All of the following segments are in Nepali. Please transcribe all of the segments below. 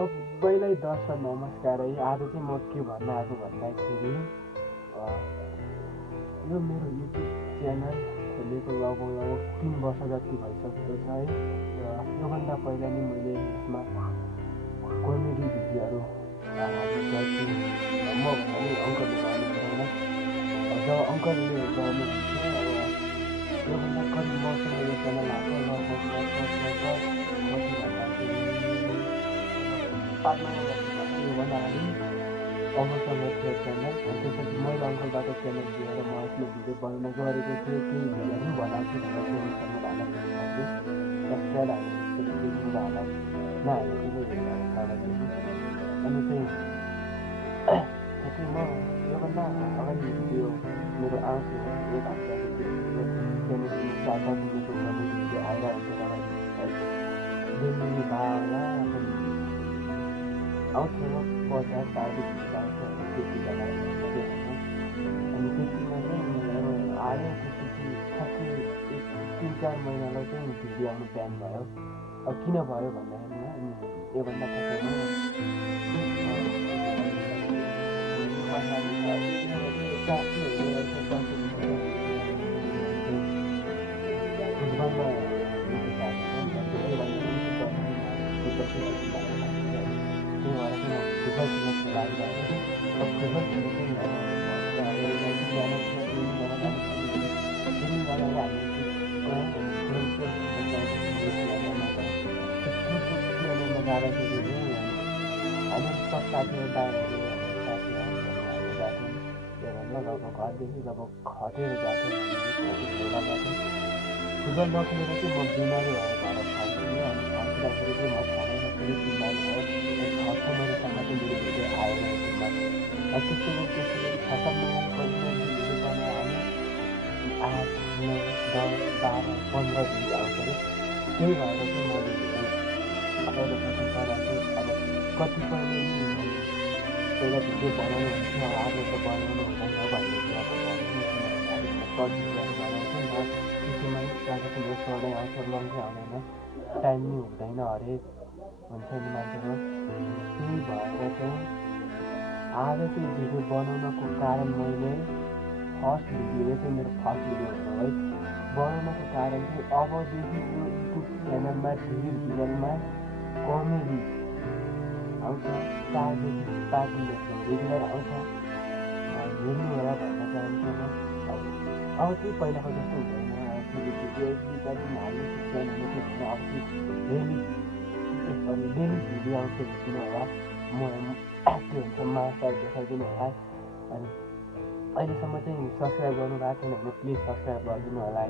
सबैलाई दर्शक नमस्कार है। आज चाहिँ म के भन्न आएको भन्दाखेरि यो मेरो युट्युब च्यानल खोलेको लगभग 3 वर्ष जति भइसकेको छ है। र योभन्दा पहिला नि मैले यसमा कमेडी भिडियोहरू हाल्ने गर्थेँ। म भने अङ्कलले गर्नुहुँदैन, जब अङ्कलले गर्नुहुन्थ्यो योभन्दा करिब मसँग यो च्यानल आएको लगभग योभन्दा अगाडि अङ्कलसँग थियो च्यानल। त्यसपछि मैले अङ्कलबाट च्यानल दिएर म आफ्नो भिडियो बनाउन गएको थिएँ। केही भिडियोहरू पनि बनाएको थिएँ भनेर च्यानलसँग हाल्न सक्नुहुन्थ्यो। सब्सक्राइब हाल्नु नहालेको अनि चाहिँ म योभन्दा अगाडि भिडियो मेरो आउँथ्यो 1 हप्तादेखि त्यहाँदेखि 4-5 मिनटको कमेडी भिडियो आइरहन्थ्यो डेली भावना आउँथ्यो 50-60 भिडियो आउँथ्यो त्यति बेला अनि त्यतिमा चाहिँ आयो। त्यसपछि ठ्याक्कै 3-4 महिनालाई चाहिँ भिडियो आउनु ब्यान भयो। अब किन भयो भन्दाखेरिमा योभन्दा ठ्याक्कै घरदेखि जब खटेर गएको फुटबल नखेलेर चाहिँ म बिमारी भएर घर फर्किएँ। अनि फर्किँदाखेरि चाहिँ म समयमा फेरि बिमारी भयो। 6 महिनासम्म चाहिँ मेरो भिडियो आएन युट्युबमा। त्यसपछि 6-7 महिना भिडियो बनाएर 8, 9, 10, 12, 15 भिडियो आउँछ अरे। त्यही भएर चाहिँ मैले अब कतिपयले पहिला भिडियो बनाउनु हुन्थ्यो, आज त बनाउनु हुँदैन भन्ने भिडियोहरू बनाउँछ नि त्यसमा प्रायः सोधै आउँछ, लङ्कै आउँदैन, टाइम नि हुँदैन हरेक हुन्छ नि मान्छेको। त्यही भएर चाहिँ आज चाहिँ भिडियो बनाउनको कारण मैले फर्स्ट भिडियो चाहिँ मेरो फर्स्ट भिडियो हो है। बनाउनको कारण चाहिँ अबदेखि यो युट्युब च्यानलमा भिडियोमा कमेडी आउँछ, 4देखि 5 मिनटको रेगुलर आउँछ, हेर्नु होला भन्न चाहन्छु म। अब चाहिँ पहिलाको जस्तो हुँदैन, हाल्नु सिक्दैन भने अब चाहिँ डेली भिडियो आउँछ हेर्दिनु होला। म के हुन्छ मार्क्सहरू देखाइदिनु होला। अनि अहिलेसम्म चाहिँ सब्सक्राइब गर्नु भएको छैन भने प्लिज सब्सक्राइब गरिदिनु होला है।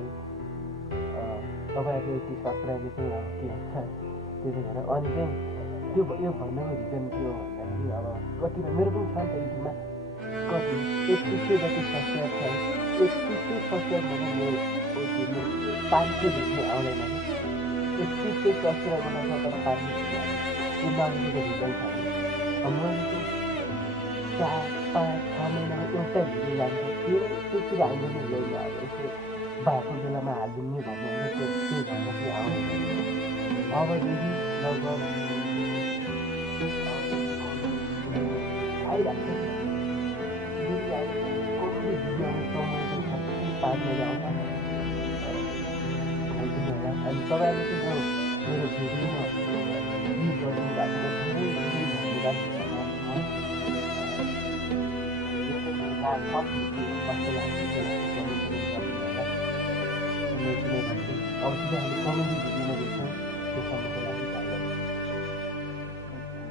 तपाईँहरूको यति सब्सक्राइबले चाहिँ अब के हुन्छ त्यति भएर। अनि चाहिँ यो भन्नुको रिजन के हो भन्दाखेरि अब कति मेरो पनि छ नि त युट्युबमा कति 3100 जति सब्सक्राइब छ। 3100 सब्सक्राइब भने मेरो 500 भिडियो आउँदैन। 3100 सब्सक्राइब बनाएको तर 500 भिडियो यो नआउनुको रिजन छ। मैले चाहिँ 4-5-6 महिनामा एउटा भिडियो जान्छ, त्यो चाहिँ हाल्नु नि हुँदैन। अब यसो भएको बेलामा हालिदिने भन्ने त्यही भएर चाहिँ आउँदैन। अबदेखि लगभग आइरहेको छ भिडियो आउने समय चाहिँ 5 बजी आउँछ। खाइदिनु होला। अनि तपाईँहरूले चाहिँ मेरो भिडियोमा भ्यू गरिदिनु भएको धेरै धन्यवाद छ। अब कमेडी